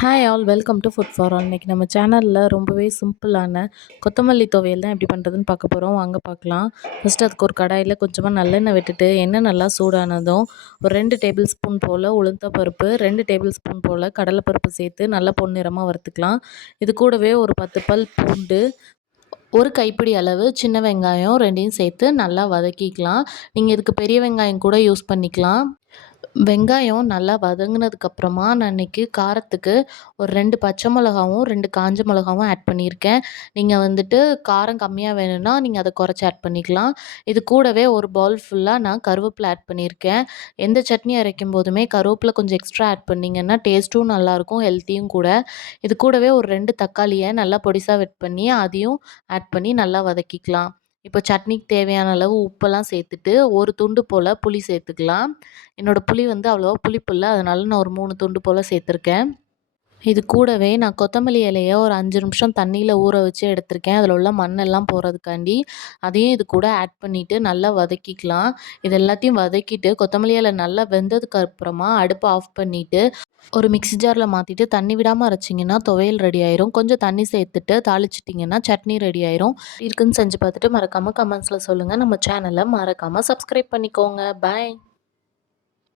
Hi all welcome to food for all. இன்றைக்கி நம்ம சேனலில் ரொம்பவே சிம்பிளான கொத்தமல்லி துவையல் தான் எப்படி பண்ணுறதுன்னு பார்க்க போகிறோம். வாங்க பார்க்கலாம். ஃபஸ்ட்டு அதுக்கு ஒரு கடாயில் கொஞ்சமாக நல்லெண்ணெய் விட்டுட்டு எண்ணெய் நல்லா சூடானதும் ஒரு 2 டேபிள் ஸ்பூன் போல் உளுத்தம்பருப்பு, 2 டேபிள் ஸ்பூன் போல் கடலைப்பருப்பு சேர்த்து நல்லா பொன்னிறமாக வறுத்துக்கலாம். இது கூடவே ஒரு 10 பல் பூண்டு, ஒரு கைப்பிடி அளவு சின்ன வெங்காயம் 2யும் சேர்த்து நல்லா வதக்கிக்கலாம். நீங்கள் இதுக்கு பெரிய வெங்காயம் கூட யூஸ் பண்ணிக்கலாம். வெங்காயம் நல்லா வதங்கினதுக்கப்புறமா நான் இன்றைக்கி காரத்துக்கு ஒரு 2 பச்சை மிளகாவும் 2 காஞ்ச மிளகாவும் ஆட் பண்ணியிருக்கேன். நீங்கள் வந்துட்டு காரம் கம்மியாக வேணும்னா நீங்கள் அதை குறைச்சி ஆட் பண்ணிக்கலாம். இது கூடவே ஒரு பவுல் ஃபுல்லாக நான் கருவேப்பிலை ஆட் பண்ணியிருக்கேன். எந்த சட்னி அரைக்கும் போதுமே கருவேப்பிலை கொஞ்சம் எக்ஸ்ட்ரா ஆட் பண்ணிங்கன்னா டேஸ்ட்டும் நல்லாயிருக்கும், ஹெல்த்தியும் கூட. இது கூடவே ஒரு 2 தக்காளியை நல்லா பொடிசாக வெட் பண்ணி அதையும் ஆட் பண்ணி நல்லா வதக்கிக்கலாம். இப்போ சட்னிக்கு தேவையான அளவு உப்பெல்லாம் சேர்த்துட்டு ஒரு துண்டு போல் புளி சேர்த்துக்கலாம். என்னோடய புளி வந்து அவ்வளோவா புளிப்பு இல்லை, அதனால நான் ஒரு 3 துண்டு போல் சேர்த்துருக்கேன். இது கூடவே நான் கொத்தமல்லி இலைய ஒரு 5 நிமிஷம் தண்ணியில் ஊற வச்சு எடுத்திருக்கேன். அதில் உள்ள மண்ணெல்லாம் போகிறதுக்காண்டி. அதையும் இது கூட ஆட் பண்ணிவிட்டு நல்லா வதக்கிக்கலாம். இது எல்லாத்தையும் வதக்கிட்டு கொத்தமல்லி இலை நல்லா வெந்ததுக்கு அப்புறமா அடுப்பை ஆஃப் பண்ணிவிட்டு ஒரு மிக்ஸி ஜாரில் மாற்றிட்டு தண்ணி விடாமல் அரைச்சிங்கன்னா துவையல் ரெடி ஆயிரும். கொஞ்சம் தண்ணி சேர்த்துட்டு தாளிச்சிட்டிங்கன்னா சட்னி ரெடி ஆயிரும். இருக்குன்னு செஞ்சு பார்த்துட்டு மறக்காமல் கமெண்ட்ஸில் சொல்லுங்கள். நம்ம சேனலை மறக்காமல் சப்ஸ்கிரைப் பண்ணிக்கோங்க. பாய்.